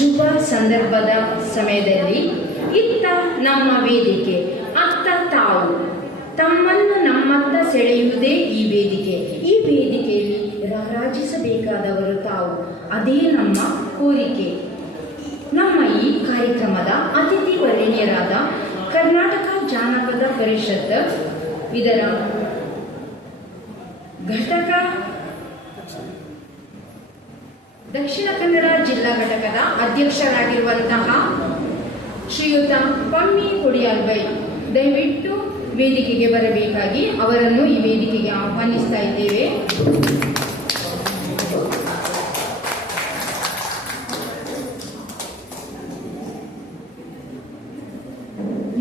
ಶುಭ ಸಂದರ್ಭದ ಸಮಯದಲ್ಲಿ ಇತ್ತ ನಮ್ಮ ವೇದಿಕೆ, ಅತ್ತ ತಾವು, ತಮ್ಮನ್ನು ನಮ್ಮತ್ತ ಸೆಳೆಯುವುದೇ ಈ ವೇದಿಕೆ. ಈ ವೇದಿಕೆಯಲ್ಲಿ ರಾರಾಜಿಸಬೇಕಾದವರು ತಾವು, ಅದೇ ನಮ್ಮ ಕೋರಿಕೆ. ನಮ್ಮ ಈ ಕಾರ್ಯಕ್ರಮದ ಅತಿಥಿ ವರೇಣ್ಯರಾದ ಕರ್ನಾಟಕ ಜಾನಪದ ಪರಿಷತ್ ಇದರ ಘಟಕ ದಕ್ಷಿಣ ಕನ್ನಡ ಜಿಲ್ಲಾ ಘಟಕದ ಅಧ್ಯಕ್ಷರಾಗಿರುವಂತಹ ಶ್ರೀಯುತ ಪಮ್ಮಿ ಕೊಡಿಯಾಲ್ಬೈ ದಯವಿಟ್ಟು ವೇದಿಕೆಗೆ ಬರಬೇಕಾಗಿ ಅವರನ್ನು ಈ ವೇದಿಕೆಗೆ ಆಹ್ವಾನಿಸ್ತಾ ಇದ್ದೇವೆ.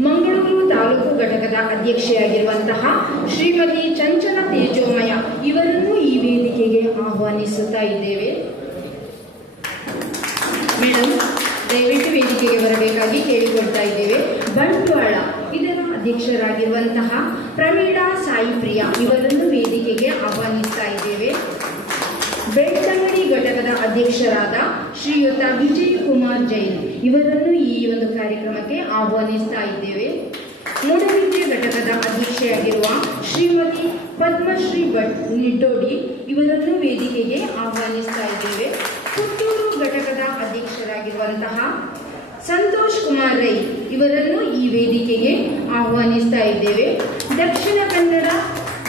ಮಂಗಳೂರು ತಾಲೂಕು ಘಟಕದ ಅಧ್ಯಕ್ಷೆಯಾಗಿರುವಂತಹ ಶ್ರೀಮತಿ ಚಂಚಲ ತೇಜೋಮಯ ಇವರನ್ನು ಈ ವೇದಿಕೆಗೆ ಆಹ್ವಾನಿಸುತ್ತಾ ಇದ್ದೇವೆ. ಮೇಡಮ್ ದಯವಿಟ್ಟು ವೇದಿಕೆಗೆ ಬರಬೇಕಾಗಿ ಕೇಳಿಕೊಳ್ತಾ ಇದ್ದೇವೆ. ಬಂಟ್ವಾಳ ಇದರ ಅಧ್ಯಕ್ಷರಾಗಿರುವಂತಹ ಪ್ರಮೀಳಾ ಸಾಯಿ ಪ್ರಿಯಾ ಇವರನ್ನು ವೇದಿಕೆಗೆ ಆಹ್ವಾನಿಸ್ತಾ ಇದ್ದೇವೆ. ಬೆಳ್ತಂಗಡಿ ಘಟಕದ ಅಧ್ಯಕ್ಷರಾದ ಶ್ರೀಯುತ ವಿಜಯ್ ಕುಮಾರ್ ಜೈನ್ ಇವರನ್ನು ಈ ಒಂದು ಕಾರ್ಯಕ್ರಮಕ್ಕೆ ಆಹ್ವಾನಿಸ್ತಾ ಇದ್ದೇವೆ. ಮೂಡಬಿದ್ರೆ ಘಟಕದ ಅಧ್ಯಕ್ಷೆಯಾಗಿರುವ ಶ್ರೀಮತಿ ಪದ್ಮಶ್ರೀ ಭಟ್ ನಿಡ್ಡೋಡಿ ಇವರನ್ನು ವೇದಿಕೆಗೆ ಆಹ್ವಾನಿಸ್ತಾ ಇದ್ದೇವೆ. ಪುತ್ತೂರು ಘಟಕದ ಅಧ್ಯಕ್ಷರಾಗಿರುವಂತಹ ಸಂತೋಷ್ ಕುಮಾರ್ ರೈ ಇವರನ್ನು ಈ ವೇದಿಕೆಗೆ ಆಹ್ವಾನಿಸ್ತಾ ಇದ್ದೇವೆ. ದಕ್ಷಿಣ ಕನ್ನಡ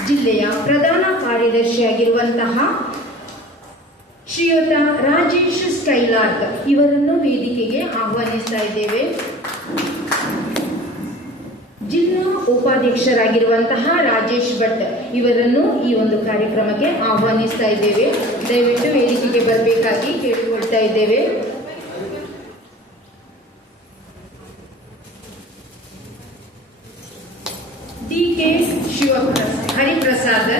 ಜಿಲ್ಲೆಯ ಪ್ರಧಾನ ಕಾರ್ಯದರ್ಶಿಯಾಗಿರುವಂತಹ ಶ್ರೀಯುತ ರಾಜೇಶ್ ಸ್ಕೈಲಾರ್ಕ್ ಇವರನ್ನು ವೇದಿಕೆಗೆ ಆಹ್ವಾನಿಸ್ತಾ ಇದ್ದೇವೆ. ಜಿಲ್ಲಾ ಉಪಾಧ್ಯಕ್ಷರಾಗಿರುವಂತಹ ರಾಜೇಶ್ ಭಟ್ ಇವರನ್ನು ಈ ಒಂದು ಕಾರ್ಯಕ್ರಮಕ್ಕೆ ಆಹ್ವಾನಿಸ್ತಾ ಇದ್ದೇವೆ. ದಯವಿಟ್ಟು ವೇದಿಕೆಗೆ ಬರಬೇಕಾಗಿ ಕೇಳಿಕೊಳ್ತಾ ಇದ್ದೇವೆ. ಡಿ.ಕೆ. ಹರಿಪ್ರಸಾದ್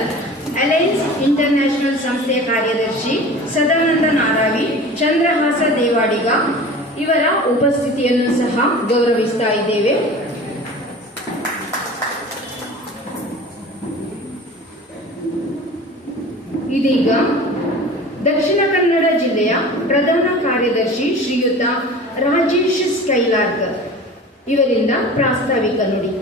ಅಲೈನ್ಸ್ ಇಂಟರ್ನ್ಯಾಷನಲ್ ಸಂಸ್ಥೆಯ ಕಾರ್ಯದರ್ಶಿ ಸದಾನಂದ ನಾರಾವಿ ಚಂದ್ರಹಾಸ ದೇವಾಡಿಗ ಇವರ ಉಪಸ್ಥಿತಿಯನ್ನು ಸಹ ಗೌರವಿಸ್ತಾ ಇದ್ದೇವೆ. ಇದೀಗ ದಕ್ಷಿಣ ಕನ್ನಡ ಜಿಲ್ಲೆಯ ಪ್ರಧಾನ ಕಾರ್ಯದರ್ಶಿ ಶ್ರೀಯುತ ರಾಜೇಶ್ ಸ್ಕೈಲಾರ್ಕ್ ಇವರಿಂದ ಪ್ರಾಸ್ತಾವಿಕ ನುಡಿ.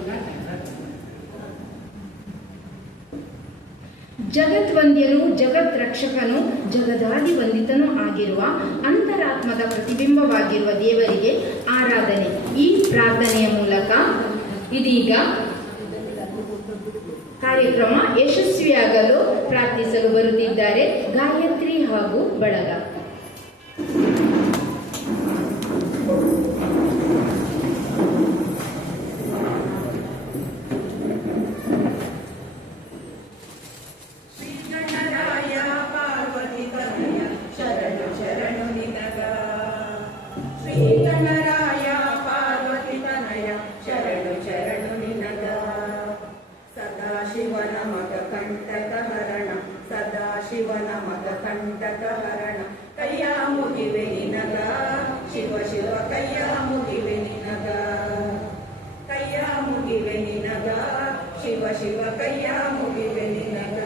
ಜಗದ್ವಂದ್ಯನು, ಜಗತ್ ರಕ್ಷಕನು, ಜಗದಾದಿ ವಂದಿತನೂ ಆಗಿರುವ ಅಂತರಾತ್ಮದ ಪ್ರತಿಬಿಂಬವಾಗಿರುವ ದೇವರಿಗೆ ಆರಾಧನೆ. ಈ ಪ್ರಾರ್ಥನೆಯ ಮೂಲಕ ಇದೀಗ ಕಾರ್ಯಕ್ರಮ ಯಶಸ್ವಿಯಾಗಲು ಪ್ರಾರ್ಥಿಸಲು ಬರುತ್ತಿದ್ದಾರೆ ಗಾಯತ್ರಿ ಹಾಗೂ ಬಳಗ. ಶಿವನ ಮಗ ಕಂಟಕ ಹರಣ ಕೈಯ ಮುಗಿವೆ ನಿನಗ, ಶಿವ ಶಿವ ಕೈಯ ಮುಗಿವೆ ನಿನಗ, ಕೈಯ ಮುಗಿವೆ ನಿನಗ, ಶಿವ ಶಿವ ಕೈಯ ಮುಗಿವೆ ನಿನಗ.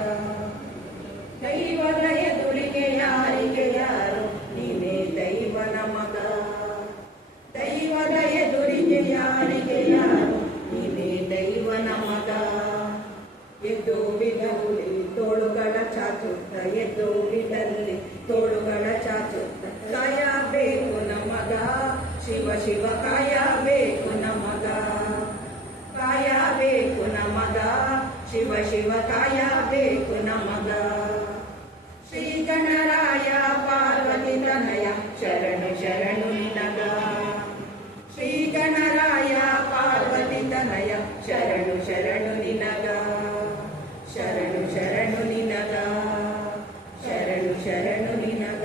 ದೈವದ ಎದುರಿಗೆ ಯಾರಿಗೆ ಯಾರು, ನೀನೇ ದೈವನ ಮಗ. ದೈವದ ಎದುರಿಗೆ ಯಾರಿಗೆ ಯಾರು, ನೀನೇ ದೈವನ ಮಗ. ಎದ್ದು ಬಿಡಲಿ ತೋಳುಗಳ ಚಾಚುತ್ತ, ಎದ್ದು ಬಿಡಲಿ ತೋಳುಗಳ ಚಾಚುತ್ತ, ಕಾಯಬೇಕು ನಮಗ, ಶಿವ ಶಿವ ಕಾಯಬೇಕು ನಮಗ, ಕಾಯಬೇಕು ನಮಗ, ಶಿವ ಶಿವ ಕಾಯಬೇಕು ನಮಗ. ಶ್ರೀ ಗಣರಾಯ ಪಾರ್ವತಿ ತನಯ ಶರಣು ಶರಣು ನಿನಗ, ಶ್ರೀ ಗಣರಾಯ ಪಾರ್ವತಿ ತನಯ ಶರಣು ಶರಣು ನಿನಗ, ಶರಣು ಶರಣು ನಿನಗ, ಶರಣು ಶರಣು ನಿನಗ.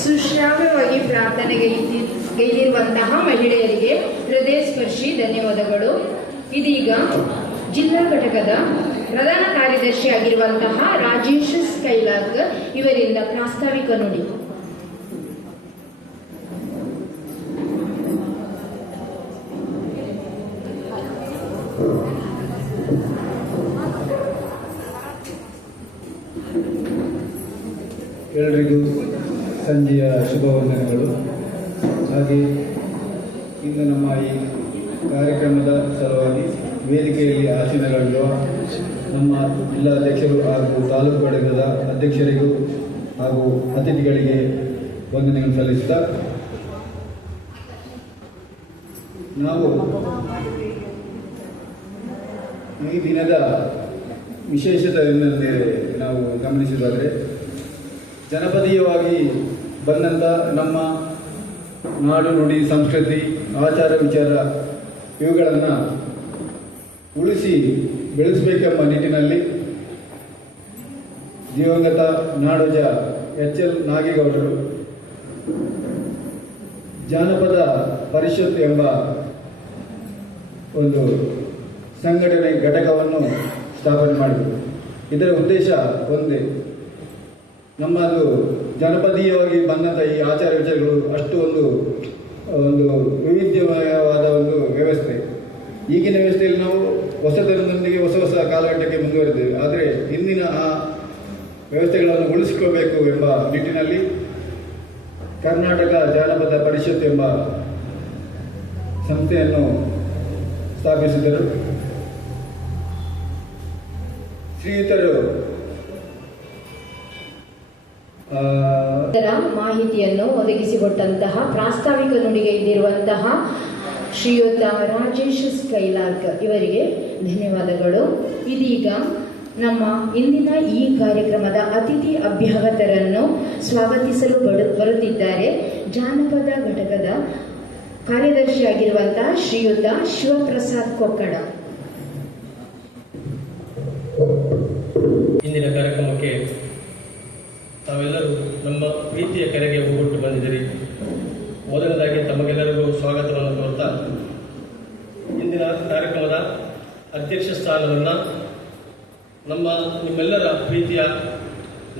ಸುಶ್ರಾವ್ಯವಾಗಿ ಪ್ರಾರ್ಥನೆಗೈದಿರುವಂತಹ ಮಹಿಳೆಯರಿಗೆ ಹೃದಯ ಸ್ಪರ್ಶಿ ಧನ್ಯವಾದಗಳು. ಇದೀಗ ಜಿಲ್ಲಾ ಘಟಕದ ಪ್ರಧಾನ ಕಾರ್ಯದರ್ಶಿಯಾಗಿರುವಂತಹ ರಾಜೇಶ್ ಸ್ಕೈಲಾರ್ಕ್ ಇವರಿಂದ ಪ್ರಾಸ್ತಾವಿಕ ನುಡಿ. ಎಲ್ಲರಿಗೂ ಸಂಜೆಯ ಶುಭ ವಂದನೆಗಳು. ಹಾಗೆ ಇಂದು ನಮ್ಮ ಈ ಕಾರ್ಯಕ್ರಮದ ಸಲುವಾಗಿ ವೇದಿಕೆಯಲ್ಲಿ ಆಸೀನಗಳಿರುವ ನಮ್ಮ ಜಿಲ್ಲಾಧ್ಯಕ್ಷರು ಹಾಗೂ ತಾಲೂಕು ಘಟಕದ ಅಧ್ಯಕ್ಷರಿಗೂ ಹಾಗೂ ಅತಿಥಿಗಳಿಗೆ ವಂದನೆಗಳನ್ನು ಸಲ್ಲಿಸುತ್ತಾ, ನಾವು ಈ ದಿನದ ವಿಶೇಷತೆ ಏನೆಂದರೆ ನಾವು ಗಮನಿಸಿದರೆ, ಜನಪದೀಯವಾಗಿ ಬಂದಂಥ ನಮ್ಮ ನಾಡು ನುಡಿ ಸಂಸ್ಕೃತಿ ಆಚಾರ ವಿಚಾರ ಇವುಗಳನ್ನು ಉಳಿಸಿ ಬೆಳೆಸಬೇಕೆಂಬ ನಿಟ್ಟಿನಲ್ಲಿ ದಿವಂಗತ ನಾಡೋಜ ಎಚ್.ಎಲ್. ನಾಗೇಗೌಡರು ಜಾನಪದ ಪರಿಷತ್ ಎಂಬ ಒಂದು ಸಂಘಟನೆ ಘಟಕವನ್ನು ಸ್ಥಾಪನೆ ಮಾಡಿದರು. ಇದರ ಉದ್ದೇಶ ಒಂದೇ, ನಮ್ಮದು ಜನಪದೀಯವಾಗಿ ಬಂದಂಥ ಈ ಆಚಾರ ವಿಚಾರಗಳು ಅಷ್ಟು ಒಂದು ವೈವಿಧ್ಯಮಯವಾದ ಒಂದು ವ್ಯವಸ್ಥೆ. ಈಗಿನ ವ್ಯವಸ್ಥೆಯಲ್ಲಿ ನಾವು ಹೊಸತನದೊಂದಿಗೆ ಹೊಸ ಕಾಲಘಟ್ಟಕ್ಕೆ ಮುಂದುವರೆದಿದ್ದೇವೆ. ಆದರೆ ಹಿಂದಿನ ಆ ವ್ಯವಸ್ಥೆಗಳನ್ನು ಉಳಿಸಿಕೊಳ್ಳಬೇಕು ಎಂಬ ನಿಟ್ಟಿನಲ್ಲಿ ಕರ್ನಾಟಕ ಜಾನಪದ ಪರಿಷತ್ ಎಂಬ ಸಂಸ್ಥೆಯನ್ನು ಸ್ಥಾಪಿಸಿದರು. ಶ್ರೀಯುತರು ಇದರ ಮಾಹಿತಿಯನ್ನು ಒದಗಿಸಿಕೊಟ್ಟಂತಹ ಪ್ರಾಸ್ತಾವಿಕ ನುಡಿಗೆ ಇದ್ದಿರುವಂತಹ ಶ್ರೀಯುತ ರಾಜೇಶ್ ಸ್ಕೈಲಾರ್ಕ್ ಇವರಿಗೆ ಧನ್ಯವಾದಗಳು. ಇದೀಗ ನಮ್ಮ ಇಂದಿನ ಈ ಕಾರ್ಯಕ್ರಮದ ಅತಿಥಿ ಅಭ್ಯಾಗತರನ್ನು ಸ್ವಾಗತಿಸಲು ಬರುತ್ತಿದ್ದಾರೆ. ಜಾನಪದ ಘಟಕದ ಕಾರ್ಯದರ್ಶಿಯಾಗಿರುವಂತಹ ಶ್ರೀಯುತ ಶಿವಪ್ರಸಾದ್ ಕೊಕ್ಕಡ. ಇಂದಿನ ಕಾರ್ಯಕ್ರಮಕ್ಕೆ ತಾವೆಲ್ಲರೂ ನಮ್ಮ ಪ್ರೀತಿಯ ಕರೆಗೆ ಒಗ್ಗಟ್ಟು ಬಂದಿದ್ದೀರಿ. ಮೊದಲನೇದಾಗಿ ತಮಗೆಲ್ಲರಿಗೂ ಸ್ವಾಗತವನ್ನು ಕೋರ್ತಾ, ಇಂದಿನ ಕಾರ್ಯಕ್ರಮದ ಅಧ್ಯಕ್ಷ ಸ್ಥಾನವನ್ನು ನಿಮ್ಮೆಲ್ಲರ ಪ್ರೀತಿಯ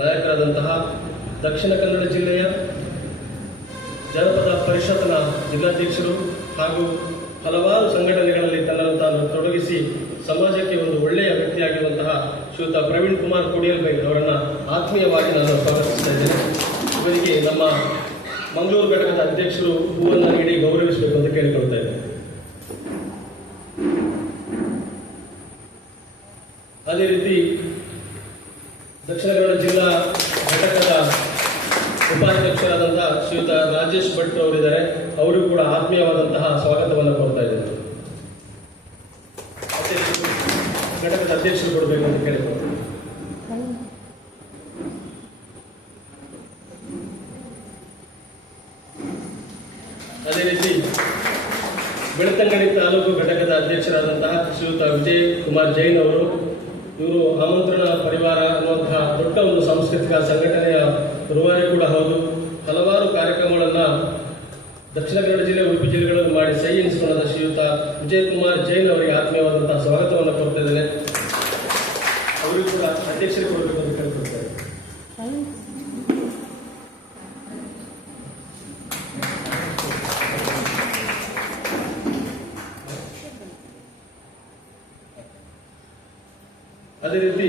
ನಾಯಕರಾದಂತಹ ದಕ್ಷಿಣ ಕನ್ನಡ ಜಿಲ್ಲೆಯ ಜನಪದ ಪರಿಷತ್ನ ಜಿಲ್ಲಾಧ್ಯಕ್ಷರು ಹಾಗೂ ಹಲವಾರು ಸಂಘಟನೆಗಳಲ್ಲಿ ತನ್ನನ್ನು ತಾನು ತೊಡಗಿಸಿ ಸಮಾಜಕ್ಕೆ ಒಂದು ಒಳ್ಳೆಯ ವ್ಯಕ್ತಿಯಾಗಿರುವಂತಹ ಶ್ರೀಯುತ ಪ್ರವೀಣ್ ಕುಮಾರ್ ಕೋಡಿಯಲ್ಬೈ ಅವರನ್ನು ಆತ್ಮೀಯವಾಗಿ ನಾನು ಸ್ವಾಗತಿಸ್ತಾ ಇದ್ದೇನೆ. ಇವರಿಗೆ ನಮ್ಮ ಮಂಗಳೂರು ಘಟಕದ ಅಧ್ಯಕ್ಷರು ಹೂವನ್ನು ನೀಡಿ ಗೌರವಿಸಬೇಕು ಅಂತ ಕೇಳಿಕೊಳ್ತಾ ಇದ್ದೇನೆ. ಅದೇ ರೀತಿ ದಕ್ಷಿಣ ಕನ್ನಡ ಜಿಲ್ಲಾ ಘಟಕದ ಉಪಾಧ್ಯಕ್ಷರಾದಂತಹ ಶ್ರೀಯುತ ರಾಜೇಶ್ ಭಟ್ ಅವರಿದ್ದಾರೆ. ಅವರಿಗೂ ಕೂಡ ಆತ್ಮೀಯವಾದಂತಹ ಸ್ವಾಗತವನ್ನು ಕೊಡ್ತಾ ಇದ್ದೇನೆ. ಘಟಕದ ಅಧ್ಯಕ್ಷರು ಕೊಡಬೇಕು ಅಂತ ಕೇಳಿಕೊಳ್ತೇನೆ. ಅದೇ ರೀತಿ ಬೆಳ್ತಂಗಡಿ ತಾಲೂಕು ಘಟಕದ ಅಧ್ಯಕ್ಷರಾದಂತಹ ಶ್ರೀಯುತ ವಿಜಯ್ ಕುಮಾರ್ ಜೈನ್ ಅವರು, ಇವರು ಆಮಂತ್ರಣ ಪರಿವಾರ ಅನ್ನುವಂತಹ ದೊಡ್ಡ ಒಂದು ಸಾಂಸ್ಕೃತಿಕ ಸಂಘಟನೆಯ ರೂವಾರಿ ಕೂಡ ಹೌದು. ಹಲವಾರು ಕಾರ್ಯಕ್ರಮಗಳನ್ನು ದಕ್ಷಿಣ ಕನ್ನಡ ಜಿಲ್ಲೆ, ಉಡುಪಿ ಜಿಲ್ಲೆಗಳನ್ನು ಮಾಡಿ ಸೈ ಎನಿಸಿಕೊಂಡ ಶ್ರೀಯುತ ವಿಜಯ್ ಕುಮಾರ್ ಜೈನ್ ಅವರಿಗೆ ಆತ್ಮೀಯವಾದಂತಹ ಸ್ವಾಗತವನ್ನು ಕೊಡ್ತಾ ಇದ್ದೇನೆ. ಅವರಿಗೂ ಕೂಡ ಅಧ್ಯಕ್ಷರು ಕೊಡಬೇಕು ಅಂತ ಕೇಳ್ಕೊಳ್ತಾರೆ. ಅದೇ ರೀತಿ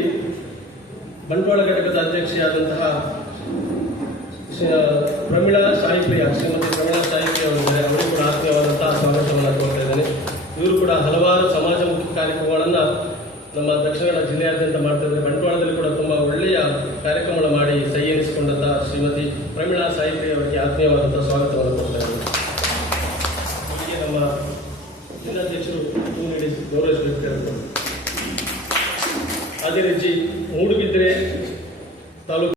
ಬಂಟ್ವಾಳ ಘಟಕದ ಅಧ್ಯಕ್ಷೆಯಾದಂತಹ ಪ್ರಮೀಳಾ ಸಾಯಿಪ್ರಿಯ, ಶ್ರೀಮತಿ ಪ್ರಮೀಳಾ ಸಾಯಿಪ್ರಿಯ ಅವರಿದ್ದಾರೆ. ಅವರಿಗೂ ಕೂಡ ಆತ್ಮೀಯವಾದಂತಹ ಸ್ವಾಗತವನ್ನು ಕೊಡ್ತಾ ಇದ್ದೇನೆ. ಇವರು ಕೂಡ ಹಲವಾರು ಸಮಾಜಮುಖಿ ಕಾರ್ಯಕ್ರಮಗಳನ್ನು ನಮ್ಮ ದಕ್ಷಿಣ ಕನ್ನಡ ಜಿಲ್ಲೆಯಾದ್ಯಂತ ಮಾಡ್ತಾ ಇದ್ದಾರೆ. ಬಂಟ್ವಾಳದಲ್ಲಿ ಕೂಡ ತುಂಬ ಒಳ್ಳೆಯ ಕಾರ್ಯಕ್ರಮಗಳನ್ನು ಮಾಡಿ ಸೈ ಎನಿಸಿಕೊಂಡಂತಹ ಶ್ರೀಮತಿ ಪ್ರಮೀಳಾ ಸಾಯಿಪ್ರಿಯ ಅವರಿಗೆ ಆತ್ಮೀಯವಾದಂತಹ ಸ್ವಾಗತವನ್ನು ಕೊಡ್ತಾ ಇದ್ದೇನೆ. ಹೀಗೆ ನಮ್ಮ ಜಿಲ್ಲಾಧ್ಯಕ್ಷರು ಹೂ ನೀಡಿ ಗೌರವಿಸಬೇಕು ಹೇಳ್ತಾರೆ. ಅದೇ ರೀತಿ ಮೂಡುಬಿದಿರೆ ತಾಲೂಕು